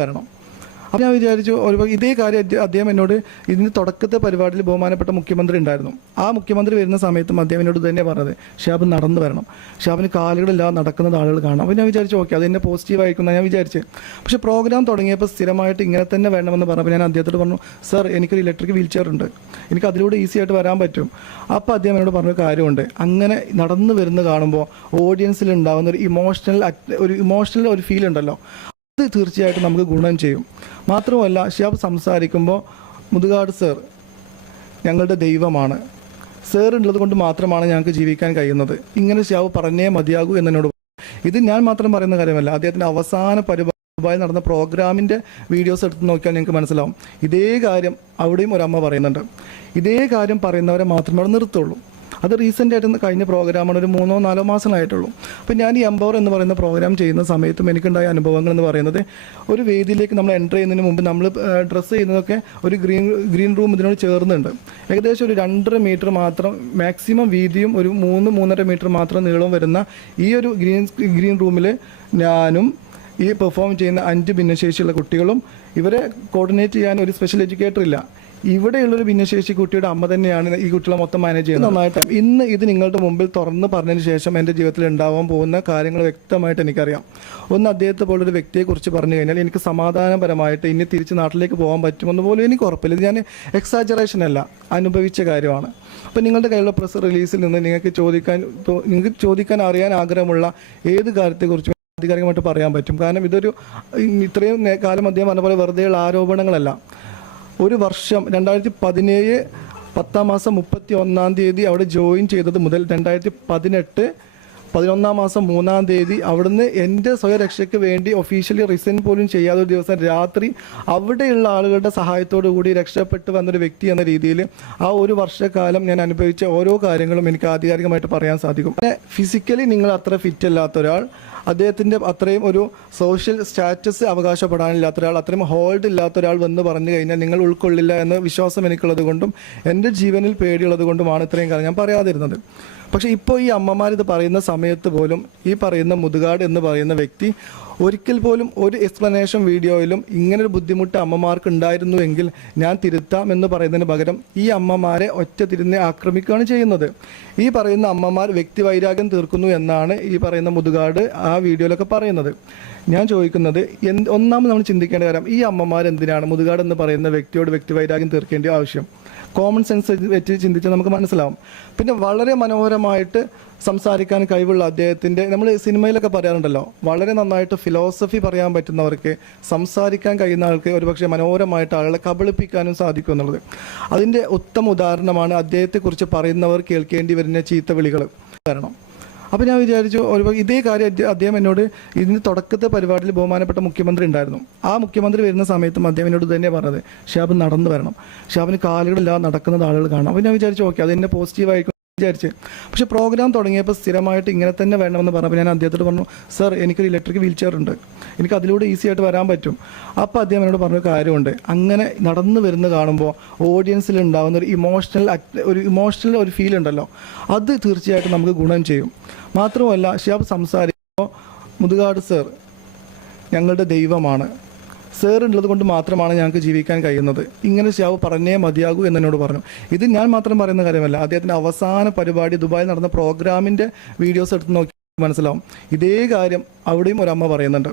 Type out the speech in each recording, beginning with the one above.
കാരണം അപ്പോൾ ഞാൻ വിചാരിച്ചു ഇതേ കാര്യം അദ്ദേഹം എന്നോട് ഇതിന് തുടക്കത്തെ പരിപാടിയിൽ ബഹുമാനപ്പെട്ട മുഖ്യമന്ത്രി ഉണ്ടായിരുന്നു. ആ മുഖ്യമന്ത്രി വരുന്ന സമയത്തും അദ്ദേഹം എന്നോട് തന്നെ പറഞ്ഞത് ഷാബ് നടന്നു വരണം, ഷാബിന് കാലുകളില്ലാതെ നടക്കുന്നത് ആളുകൾ കാണാം. അപ്പോൾ ഞാൻ വിചാരിച്ചു ഓക്കെ അത് എന്നെ പോസിറ്റീവ് ആയിരിക്കും ഞാൻ വിചാരിച്ചു. പക്ഷേ പ്രോഗ്രാം തുടങ്ങിയപ്പോൾ സ്ഥിരമായിട്ട് ഇങ്ങനെ തന്നെ വേണമെന്ന് പറഞ്ഞപ്പോൾ ഞാൻ അദ്ദേഹത്തോട് പറഞ്ഞു, സർ എനിക്കൊരു ഇലക്ട്രിക് വീൽ ചെയർ ഉണ്ട്, എനിക്ക് അതിലൂടെ ഈസി ആയിട്ട് വരാൻ പറ്റും. അപ്പോൾ അദ്ദേഹം എന്നോട് പറഞ്ഞൊരു കാര്യമുണ്ട്, അങ്ങനെ നടന്നു വരുന്ന കാണുമ്പോൾ ഓഡിയൻസിൽ ഉണ്ടാകുന്ന ഒരു ഇമോഷണൽ ഒരു ഫീൽ ഉണ്ടല്ലോ, അത് തീർച്ചയായിട്ടും നമുക്ക് ഗുണം ചെയ്യും. മാത്രമല്ല ഷിഹാബ് സംസാരിക്കുമ്പോൾ മുതുകാട് സർ ഞങ്ങളുടെ ദൈവമാണ്, സർ ഉള്ളത് കൊണ്ട് മാത്രമാണ് ഞങ്ങൾക്ക് ജീവിക്കാൻ കഴിയുന്നത്, ഇങ്ങനെ ഷിഹാബ് പറഞ്ഞേ മതിയാകൂ എന്നോട്. ഇത് ഞാൻ മാത്രം പറയുന്ന കാര്യമല്ല, അദ്ദേഹത്തിൻ്റെ അവസാന പരിപാടി നടന്ന പ്രോഗ്രാമിൻ്റെ വീഡിയോസ് എടുത്ത് നോക്കിയാൽ നിങ്ങൾക്ക് മനസ്സിലാവും. ഇതേ കാര്യം അവിടെയും ഒരമ്മ പറയുന്നുണ്ട്. ഇതേ കാര്യം പറയുന്നവരെ മാത്രമേ അവിടെ നിർത്തുള്ളൂ. അത് റീസെൻ്റ് ആയിട്ട് കഴിഞ്ഞ പ്രോഗ്രാമാണ്, ഒരു 3-4 മാസമായിട്ടുള്ളൂ. അപ്പോൾ ഞാൻ ഈ എംപവർ എന്ന് പറയുന്ന പ്രോഗ്രാം ചെയ്യുന്ന സമയത്തും എനിക്കുണ്ടായ അനുഭവങ്ങൾ എന്ന് പറയുന്നത്, ഒരു വേദിയിലേക്ക് നമ്മൾ എൻ്റർ ചെയ്യുന്നതിന് മുമ്പ് നമ്മൾ ഡ്രസ്സ് ചെയ്യുന്നതൊക്കെ ഒരു ഗ്രീൻ റൂം ഇതിനോട് ചേർന്നുണ്ട്. ഏകദേശം ഒരു 2.5 മീറ്റർ മാത്രം മാക്സിമം വീതിയും ഒരു 3-3.5 മീറ്റർ മാത്രം നീളവും വരുന്ന ഈ ഒരു ഗ്രീൻ റൂമിൽ ഞാനും ഈ പെർഫോം ചെയ്യുന്ന 5 ഭിന്നശേഷിയുള്ള കുട്ടികളും, ഇവരെ കോർഡിനേറ്റ് ചെയ്യാൻ ഒരു സ്പെഷ്യൽ എഡ്യൂക്കേറ്റർ ഇല്ല, ഇവിടെയുള്ളൊരു ഭിന്നശേഷി കുട്ടിയുടെ അമ്മ തന്നെയാണ് ഈ കുട്ടികളെ മൊത്തം മാനേജ് ചെയ്യുന്നത്. നന്നായിട്ട് ഇന്ന് ഇത് നിങ്ങളുടെ മുമ്പിൽ തുറന്ന് പറഞ്ഞതിന് ശേഷം എൻ്റെ ജീവിതത്തിൽ ഉണ്ടാവാൻ പോകുന്ന കാര്യങ്ങൾ വ്യക്തമായിട്ട് എനിക്കറിയാം. ഒന്ന്, അദ്ദേഹത്തെ പോലൊരു വ്യക്തിയെക്കുറിച്ച് പറഞ്ഞു കഴിഞ്ഞാൽ എനിക്ക് സമാധാനപരമായിട്ട് ഇനി തിരിച്ച് നാട്ടിലേക്ക് പോകാൻ പറ്റുമെന്ന് പോലും എനിക്ക് ഉറപ്പില്ല. ഇത് ഞാൻ എക്സാജറേഷൻ അല്ല, അനുഭവിച്ച കാര്യമാണ്. അപ്പോൾ നിങ്ങളുടെ കയ്യിലുള്ള പ്രസ് റിലീസിൽ നിന്ന് നിങ്ങൾക്ക് ചോദിക്കാൻ അറിയാൻ ആഗ്രഹമുള്ള ഏത് കാര്യത്തെക്കുറിച്ചും ആധികാരികമായിട്ട് പറയാൻ പറ്റും. കാരണം ഇതൊരു ഇത്രയും കാലം അദ്ദേഹം പറഞ്ഞ പോലെ വെറുതെയുള്ള ആരോപണങ്ങളല്ല. ഒരു വർഷം 2017 10ാം മാസം 31-ാം തീയതി അവിടെ ജോയിൻ ചെയ്തത് മുതൽ 2018 11ാം മാസം 3-ാം തീയതി അവിടുന്ന് എൻ്റെ സ്വയരക്ഷയ്ക്ക് വേണ്ടി ഒഫീഷ്യലി റിസൈൻ പോലും ചെയ്യാതെ ഒരു ദിവസം രാത്രി അവിടെയുള്ള ആളുകളുടെ സഹായത്തോടു കൂടി രക്ഷപ്പെട്ട് വന്നൊരു വ്യക്തി എന്ന രീതിയിൽ ആ ഒരു വർഷക്കാലം ഞാൻ അനുഭവിച്ച ഓരോ കാര്യങ്ങളും എനിക്ക് ആധികാരികമായിട്ട് പറയാൻ സാധിക്കും. ഫിസിക്കലി നിങ്ങൾ അത്ര ഫിറ്റ് അല്ലാത്ത ഒരാൾ, അദ്ദേഹത്തിൻ്റെ അത്രയും ഒരു സോഷ്യൽ സ്റ്റാറ്റസ് അവകാശപ്പെടാനില്ലാത്ത ഒരാൾ, അത്രയും ഹോൾഡ് ഇല്ലാത്ത ഒരാൾ വന്ന് പറഞ്ഞു കഴിഞ്ഞാൽ നിങ്ങൾ ഉൾക്കൊള്ളില്ല എന്ന വിശ്വാസം എനിക്കുള്ളത് കൊണ്ടും എൻ്റെ ജീവനിൽ പേടിയുള്ളത് കൊണ്ടുമാണ് ഇത്രയും കാലം ഞാൻ പറയാതിരുന്നത്. പക്ഷേ ഇപ്പോൾ ഈ അമ്മമാരിത് പറയുന്ന സമയത്ത് പോലും ഈ പറയുന്ന മുതുകാട് എന്ന് പറയുന്ന വ്യക്തി ഒരിക്കൽ പോലും ഒരു എക്സ്പ്ലനേഷൻ വീഡിയോയിലും ഇങ്ങനൊരു ബുദ്ധിമുട്ട് അമ്മമാർക്ക് ഉണ്ടായിരുന്നുവെങ്കിൽ ഞാൻ തിരുത്താം എന്ന് പറയുന്നതിന് പകരം ഈ അമ്മമാരെ ഒറ്റ തിരിഞ്ഞ് ആക്രമിക്കുകയാണ് ചെയ്യുന്നത്. ഈ പറയുന്ന അമ്മമാർ വ്യക്തിവൈരാഗ്യം തീർക്കുന്നു എന്നാണ് ഈ പറയുന്ന മുതുകാട് ആ വീഡിയോയിലൊക്കെ പറയുന്നത്. ഞാൻ ചോദിക്കുന്നത്, ഒന്നാമത് നമ്മൾ ചിന്തിക്കേണ്ട കാര്യം, ഈ അമ്മമാർ എന്തിനാണ് മുതുകാട് എന്ന് പറയുന്ന വ്യക്തിയോട് വ്യക്തിവൈരാഗ്യം തീർക്കേണ്ട ആവശ്യം? കോമൺ സെൻസ് വെച്ച് ചിന്തിച്ചാൽ നമുക്ക് മനസ്സിലാവും. പിന്നെ വളരെ മനോഹരമായിട്ട് സംസാരിക്കാൻ കഴിവുള്ള അദ്ദേഹത്തിൻ്റെ, നമ്മൾ സിനിമയിലൊക്കെ പറയാറുണ്ടല്ലോ, വളരെ നന്നായിട്ട് ഫിലോസഫി പറയാൻ പറ്റുന്നവർക്ക്, സംസാരിക്കാൻ കഴിയുന്ന ആൾക്ക് ഒരുപക്ഷെ മനോഹരമായിട്ട് ആളുകളെ കബളിപ്പിക്കാനും സാധിക്കും എന്നുള്ളത്. അതിൻ്റെ ഉത്തമ ഉദാഹരണമാണ് അദ്ദേഹത്തെക്കുറിച്ച് പറയുന്നവർ കേൾക്കേണ്ടി വരുന്ന ചീത്തവിളികൾ. കാരണം അപ്പോൾ ഞാൻ വിചാരിച്ചു ഇതേ കാര്യം അദ്ദേഹം എന്നോട് ഇതിന് തുടക്കത്തെ പരിപാടിയിൽ ബഹുമാനപ്പെട്ട മുഖ്യമന്ത്രി ഉണ്ടായിരുന്നു. ആ മുഖ്യമന്ത്രി വരുന്ന സമയത്തും അദ്ദേഹം എന്നോട് തന്നെ പറഞ്ഞത്, ഷാബ് നടന്നു വരണം, ഷാബിന് കാലുകളില്ലാതെ നടക്കുന്നത് ആളുകൾ കാണാം. അപ്പോൾ ഞാൻ വിചാരിച്ചു ഓക്കെ അത് എന്നെ പോസിറ്റീവ് ആയിരിക്കും വിചാരിച്ച്. പക്ഷേ പ്രോഗ്രാം തുടങ്ങിയപ്പോൾ സ്ഥിരമായിട്ട് ഇങ്ങനെ തന്നെ വേണമെന്ന് പറഞ്ഞപ്പോൾ ഞാൻ അദ്ദേഹത്തോട് പറഞ്ഞു, സർ എനിക്കൊരു ഇലക്ട്രിക് വീൽ ചെയർ ഉണ്ട്, എനിക്ക് അതിലൂടെ ഈസി ആയിട്ട് വരാൻ പറ്റും. അപ്പോൾ അദ്ദേഹം എന്നോട് പറഞ്ഞൊരു കാര്യമുണ്ട്, അങ്ങനെ നടന്നു വരുന്ന കാണുമ്പോൾ ഓഡിയൻസിൽ ഉണ്ടാകുന്ന ഒരു ഇമോഷണൽ ഒരു ഫീൽ ഉണ്ടല്ലോ, അത് തീർച്ചയായിട്ടും നമുക്ക് ഗുണം ചെയ്യും. മാത്രമല്ല ഷിഹാബ് സംസാരിക്കുമ്പോൾ മുതുകാട് സർ ഞങ്ങളുടെ ദൈവമാണ്, സർ ഉള്ളത് കൊണ്ട് മാത്രമാണ് ഞങ്ങൾക്ക് ജീവിക്കാൻ കഴിയുന്നത്, ഇങ്ങനെ ഷിഹാബ് പറഞ്ഞേ മതിയാകൂ എന്നോട് പറഞ്ഞു. ഇത് ഞാൻ മാത്രം പറയുന്ന കാര്യമല്ല, അദ്ദേഹത്തിൻ്റെ അവസാന പരിപാടി ദുബായിൽ നടന്ന പ്രോഗ്രാമിൻ്റെ വീഡിയോസ് എടുത്ത് നോക്കി മനസ്സിലാവും. ഇതേ കാര്യം അവിടെയും ഒരമ്മ പറയുന്നുണ്ട്.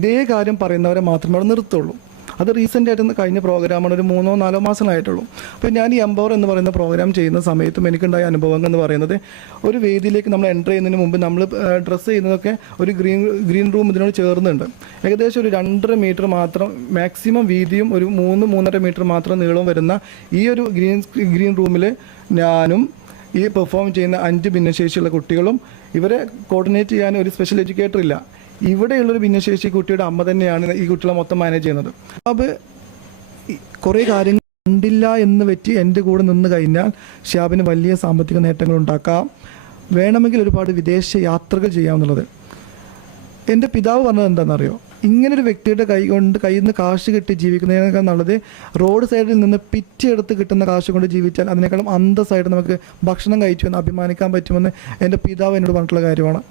ഇതേ കാര്യം പറയുന്നവരെ മാത്രമേ അവിടെ നിർത്തുള്ളൂ. അത് റീസെൻ്റ് ആയിട്ട് കഴിഞ്ഞ പ്രോഗ്രാമാണ്, ഒരു 3-4 മാസമായിട്ടുള്ളൂ. അപ്പോൾ ഞാൻ ഈ എംപവർ എന്ന് പറയുന്ന പ്രോഗ്രാം ചെയ്യുന്ന സമയത്തും എനിക്കുണ്ടായ അനുഭവങ്ങൾ എന്ന് പറയുന്നത്, ഒരു വേദിയിലേക്ക് നമ്മൾ എൻ്റർ ചെയ്യുന്നതിന് മുമ്പ് നമ്മൾ ഡ്രസ്സ് ചെയ്യുന്നതൊക്കെ ഒരു ഗ്രീൻ റൂം ഇതിനോട് ചേർന്നുണ്ട്. ഏകദേശം ഒരു 2.5 മീറ്റർ മാത്രം മാക്സിമം വീതിയും ഒരു 3-3.5 മീറ്റർ മാത്രം നീളവും വരുന്ന ഈ ഒരു ഗ്രീൻ റൂമിൽ ഞാനും ഈ പെർഫോം ചെയ്യുന്ന 5 ഭിന്നശേഷിയുള്ള കുട്ടികളും, ഇവരെ കോർഡിനേറ്റ് ചെയ്യാൻ ഒരു സ്പെഷ്യൽ എഡ്യൂക്കേറ്റർ ഇല്ല, ഇവിടെയുള്ളൊരു ഭിന്നശേഷി കുട്ടിയുടെ അമ്മ തന്നെയാണ് ഈ കുട്ടികളെ മൊത്തം മാനേജ് ചെയ്യുന്നത്. അപ്പോൾ കുറേ കാര്യങ്ങൾ കണ്ടില്ല എന്ന് വെച്ച് എൻ്റെ കൂടെ നിന്ന് കഴിഞ്ഞാൽ ഷിഹാബിന് വലിയ സാമ്പത്തിക നേട്ടങ്ങൾ ഉണ്ടാക്കാം, വേണമെങ്കിൽ ഒരുപാട് വിദേശ യാത്രകൾ ചെയ്യാമെന്നുള്ളത്. എൻ്റെ പിതാവ് പറഞ്ഞത് എന്താണെന്നറിയോ, ഇങ്ങനൊരു വ്യക്തിയുടെ കയ്യിൽ നിന്ന് കാശ് കിട്ടി ജീവിക്കുന്നതിനേക്കാൾ നല്ലത് റോഡ് സൈഡിൽ നിന്ന് പിച്ചെടുത്ത് കിട്ടുന്ന കാശ് കൊണ്ട് ജീവിച്ചാൽ അതിനേക്കാളും അന്തസ്സായിട്ട് നമുക്ക് ഭക്ഷണം കഴിച്ചു എന്ന് അഭിമാനിക്കാൻ പറ്റുമെന്ന് എൻ്റെ പിതാവ് എന്നോട് പറഞ്ഞിട്ടുള്ള കാര്യമാണ്.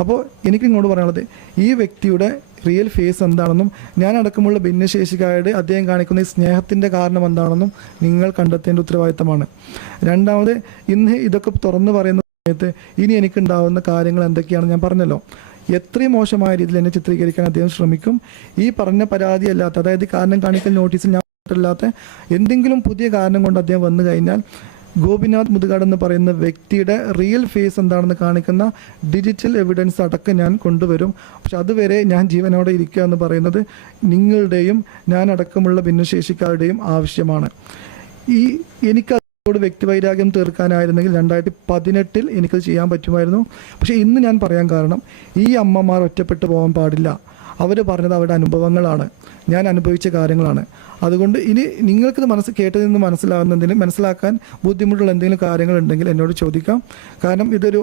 അപ്പോൾ എനിക്ക് ഇങ്ങോട്ട് പറയാനുള്ളത് ഈ വ്യക്തിയുടെ റിയൽ ഫേസ് എന്താണെന്നും ഞാൻ അടക്കമുള്ള ഭിന്നശേഷിക്കാരുടെ അദ്ദേഹം കാണിക്കുന്ന ഈ സ്നേഹത്തിൻ്റെ കാരണം എന്താണെന്നും നിങ്ങൾ കണ്ടെത്തേണ്ട ഉത്തരവാദിത്തമാണ്. രണ്ടാമത്, ഇന്ന് ഇതൊക്കെ തുറന്നു പറയുന്ന സമയത്ത് ഇനി എനിക്കുണ്ടാവുന്ന കാര്യങ്ങൾ എന്തൊക്കെയാണെന്ന് ഞാൻ പറഞ്ഞല്ലോ. എത്രയും മോശമായ രീതിയിൽ എന്നെ ചിത്രീകരിക്കാൻ അദ്ദേഹം ശ്രമിക്കും. ഈ പറഞ്ഞ പരാതി അല്ലാത്ത, അതായത് കാരണം കാണിക്കൽ നോട്ടീസിൽ ഞാൻ അല്ലാത്ത എന്തെങ്കിലും പുതിയ കാരണം കൊണ്ട് അദ്ദേഹം വന്നു കഴിഞ്ഞാൽ ഗോപിനാഥ് മുതുകാട് എന്ന് പറയുന്ന വ്യക്തിയുടെ റിയൽ ഫേസ് എന്താണെന്ന് കാണിക്കുന്ന ഡിജിറ്റൽ എവിഡൻസ് അടക്കം ഞാൻ കൊണ്ടുവരും. പക്ഷെ അതുവരെ ഞാൻ ജീവനോടെ ഇരിക്കുക എന്ന് പറയുന്നത് നിങ്ങളുടെയും ഞാൻ അടക്കമുള്ള ഭിന്നശേഷിക്കാരുടെയും ആവശ്യമാണ്. എനിക്ക് ോട് വ്യക്തിവൈരാഗ്യം തീർക്കാനായിരുന്നെങ്കിൽ 2018 എനിക്കത് ചെയ്യാൻ പറ്റുമായിരുന്നു. പക്ഷേ ഇന്ന് ഞാൻ പറയാൻ കാരണം, ഈ അമ്മമാർ ഒറ്റപ്പെട്ടു പോകാൻ പാടില്ല. അവർ പറഞ്ഞത് അവരുടെ അനുഭവങ്ങളാണ്, ഞാൻ അനുഭവിച്ച കാര്യങ്ങളാണ്. അതുകൊണ്ട് ഇനി നിങ്ങൾക്കിത് കേട്ടതിൽ നിന്ന് മനസ്സിലാക്കാൻ ബുദ്ധിമുട്ടുള്ള എന്തെങ്കിലും കാര്യങ്ങളുണ്ടെങ്കിൽ എന്നോട് ചോദിക്കാം. കാരണം ഇതൊരു